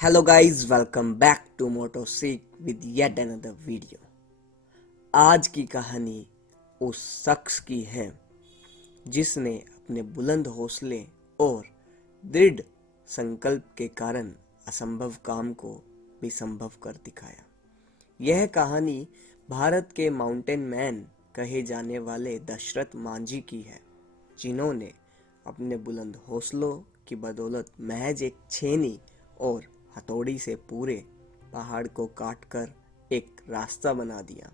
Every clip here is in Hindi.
Hello guys, welcome back to Moto Seek with yet another video। आज की कहानी उस शख्स की है जिसने अपने बुलंद हौसले और दृढ़ संकल्प के कारण असंभव काम को भी संभव कर दिखाया। यह कहानी भारत के माउंटेन मैन कहे जाने वाले दशरथ मांझी की है, जिन्होंने अपने बुलंद हौसलों की बदौलत महज एक छेनी और हथौड़ी से पूरे पहाड़ को काटकर एक रास्ता बना दिया।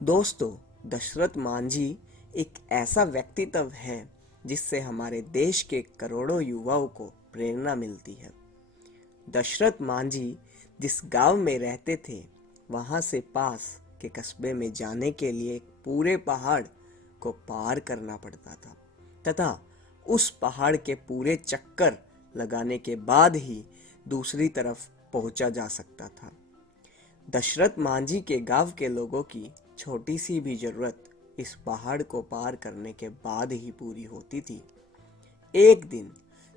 दोस्तों, दशरथ मांझी एक ऐसा व्यक्तित्व है जिससे हमारे देश के करोड़ों युवाओं को प्रेरणा मिलती है। दशरथ मांझी जिस गांव में रहते थे, वहां से पास के कस्बे में जाने के लिए पूरे पहाड़ को पार करना पड़ता था तथा उस पहाड़ के पूरे चक्कर लगाने के बाद ही दूसरी तरफ पहुंचा जा सकता था। दशरथ मांझी के गांव के लोगों की छोटी सी भी जरूरत इस पहाड़ को पार करने के बाद ही पूरी होती थी। एक दिन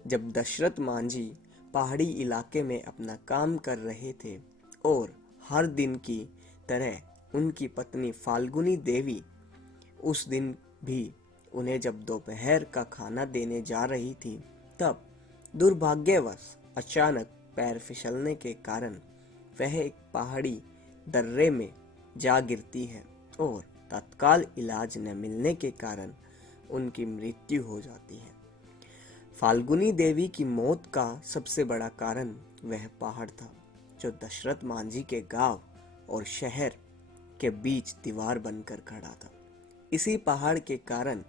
जब दशरथ मांझी पहाड़ी इलाके में अपना काम कर रहे थे और हर दिन की तरह उनकी पत्नी फाल्गुनी देवी उस दिन भी उन्हें जब दोपहर का खाना देने जा रही थी, तब दुर्भाग्यवश अचानक पैर फिसलने के कारण वह एक पहाड़ी दर्रे में जा गिरती है और तत्काल इलाज न मिलने के कारण उनकी मृत्यु हो जाती है। फाल्गुनी देवी की मौत का सबसे बड़ा कारण वह पहाड़ था जो दशरथ मांझी के गांव और शहर के बीच दीवार बनकर खड़ा था। इसी पहाड़ के कारण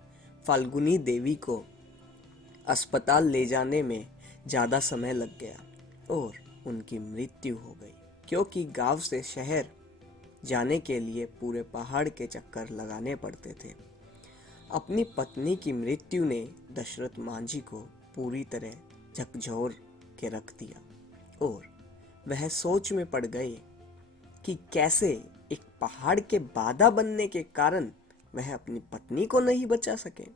फाल्गुनी देवी को अस्पताल ले जाने में ज़्यादा समय लग गया और उनकी मृत्यु हो गई, क्योंकि गांव से शहर जाने के लिए पूरे पहाड़ के चक्कर लगाने पड़ते थे। अपनी पत्नी की मृत्यु ने दशरथ मांझी को पूरी तरह झकझोर के रख दिया और वह सोच में पड़ गए कि कैसे एक पहाड़ के बाधा बनने के कारण वह अपनी पत्नी को नहीं बचा सके।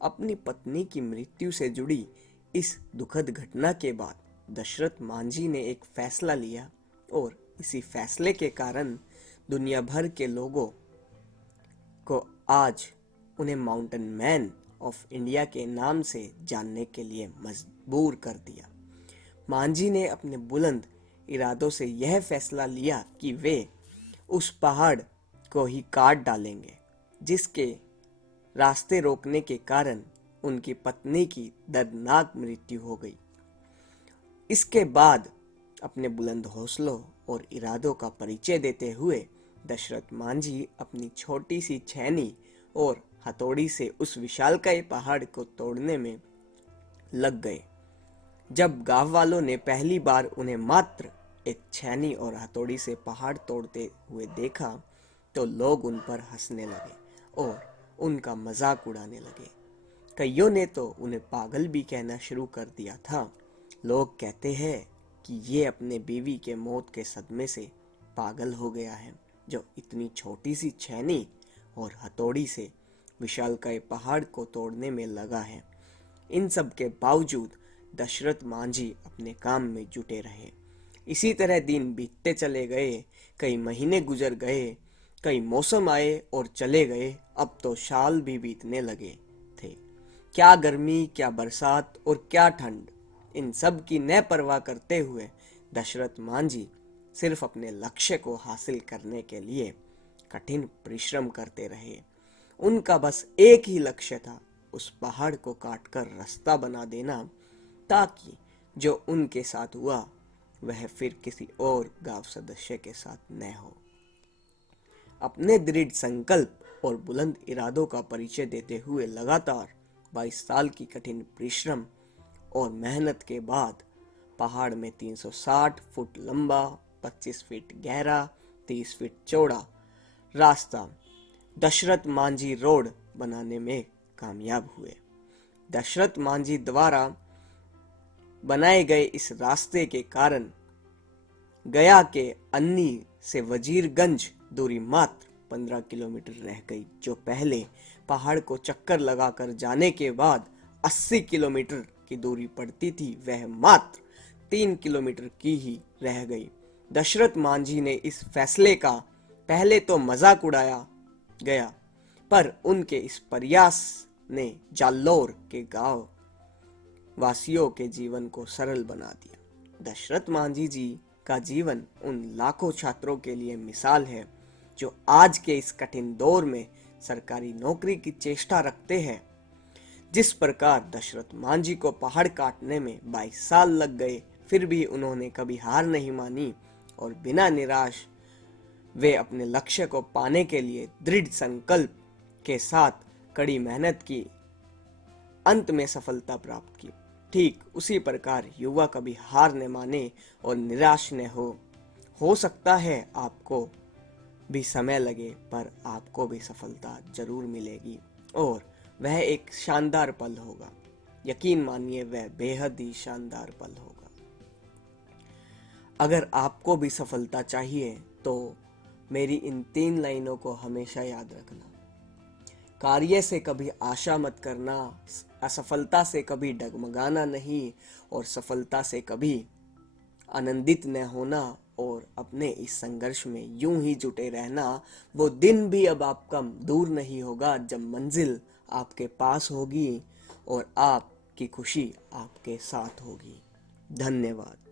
अपनी पत्नी की मृत्यु से जुड़ी इस दुखद घटना के बाद दशरथ मांझी ने एक फैसला लिया और इसी फैसले के कारण दुनिया भर के लोगों को आज उन्हें माउंटेन मैन ऑफ इंडिया के नाम से जानने के लिए मजबूर कर दिया। मांझी ने अपने बुलंद इरादों से यह फैसला लिया कि वे उस पहाड़ को ही काट डालेंगे जिसके रास्ते रोकने के कारण उनकी पत्नी की दर्दनाक मृत्यु हो गई। इसके बाद अपने बुलंद हौसलों और इरादों का परिचय देते हुए दशरथ मांझी अपनी छोटी सी छेनी और हथौड़ी से उस विशालकाय पहाड़ को तोड़ने में लग गए। जब गांव वालों ने पहली बार उन्हें मात्र एक छेनी और हथौड़ी से पहाड़ तोड़ते हुए देखा तो लोग उन पर हंसने लगे और उनका मजाक उड़ाने लगे। कईयों ने तो उन्हें पागल भी कहना शुरू कर दिया था। लोग कहते हैं कि ये अपने बीवी के मौत के सदमे से पागल हो गया है, जो इतनी छोटी सी छेनी और हथौड़ी से विशालकाय पहाड़ को तोड़ने में लगा है। इन सब के बावजूद दशरथ मांझी अपने काम में जुटे रहे। इसी तरह दिन बीतते चले गए, कई महीने गुजर गए, कई मौसम आए और चले गए। अब तो साल भी बीतने लगे थे। क्या गर्मी, क्या बरसात और क्या ठंड, इन सब की न परवाह करते हुए दशरथ मांझी सिर्फ अपने लक्ष्य को हासिल करने के लिए कठिन परिश्रम करते रहे। उनका बस एक ही लक्ष्य था, उस पहाड़ को काटकर रास्ता बना देना, ताकि जो उनके साथ हुआ वह फिर किसी और गांव सदस्य के साथ न हो। अपने दृढ़ संकल्प और बुलंद इरादों का परिचय देते हुए लगातार 22 साल की कठिन परिश्रम और मेहनत के बाद पहाड़ में 360 फुट लंबा, 25 फीट गहरा, 30 फीट चौड़ा रास्ता दशरथ मांझी रोड बनाने में कामयाब हुए। दशरथ मांझी द्वारा बनाए गए इस रास्ते के कारण गया के अन्नी से वजीरगंज दूरी मात्र 15 किलोमीटर रह गई, जो पहले पहाड़ को चक्कर लगाकर जाने के बाद 80 किलोमीटर की दूरी पड़ती थी, वह मात्र 3 किलोमीटर की ही रह गई। दशरथ मांझी ने इस फैसले का पहले तो मजाक उड़ाया गया, पर उनके इस प्रयास ने जालौर के गांव वासियों के जीवन को सरल बना दिया। दशरथ मांझी जी का जीवन उन लाखों छात्रों के लिए मिसाल है जो आज के इस कठिन दौर में सरकारी नौकरी की चेष्टा रखते हैं। जिस प्रकार दशरथ मांझी को पहाड़ काटने में 22 साल लग गए, फिर भी उन्होंने कभी हार नहीं मानी और बिना निराश वे अपने लक्ष्य को पाने के लिए दृढ़ संकल्प के साथ कड़ी मेहनत की, अंत में सफलता प्राप्त की। ठीक उसी प्रकार युवा कभी हार न माने और निराश न हो सकता है आपको भी समय लगे, पर आपको भी सफलता जरूर मिलेगी और वह एक शानदार पल होगा। यकीन मानिए वह बेहद ही शानदार पल होगा। अगर आपको भी सफलता चाहिए तो मेरी इन 3 लाइनों को हमेशा याद रखना। कार्य से कभी आशा मत करना, असफलता से कभी डगमगाना नहीं और सफलता से कभी आनंदित न होना, और अपने इस संघर्ष में यूं ही जुटे रहना। वो दिन भी अब आपका दूर नहीं होगा जब मंजिल आपके पास होगी और आपकी खुशी आपके साथ होगी। धन्यवाद।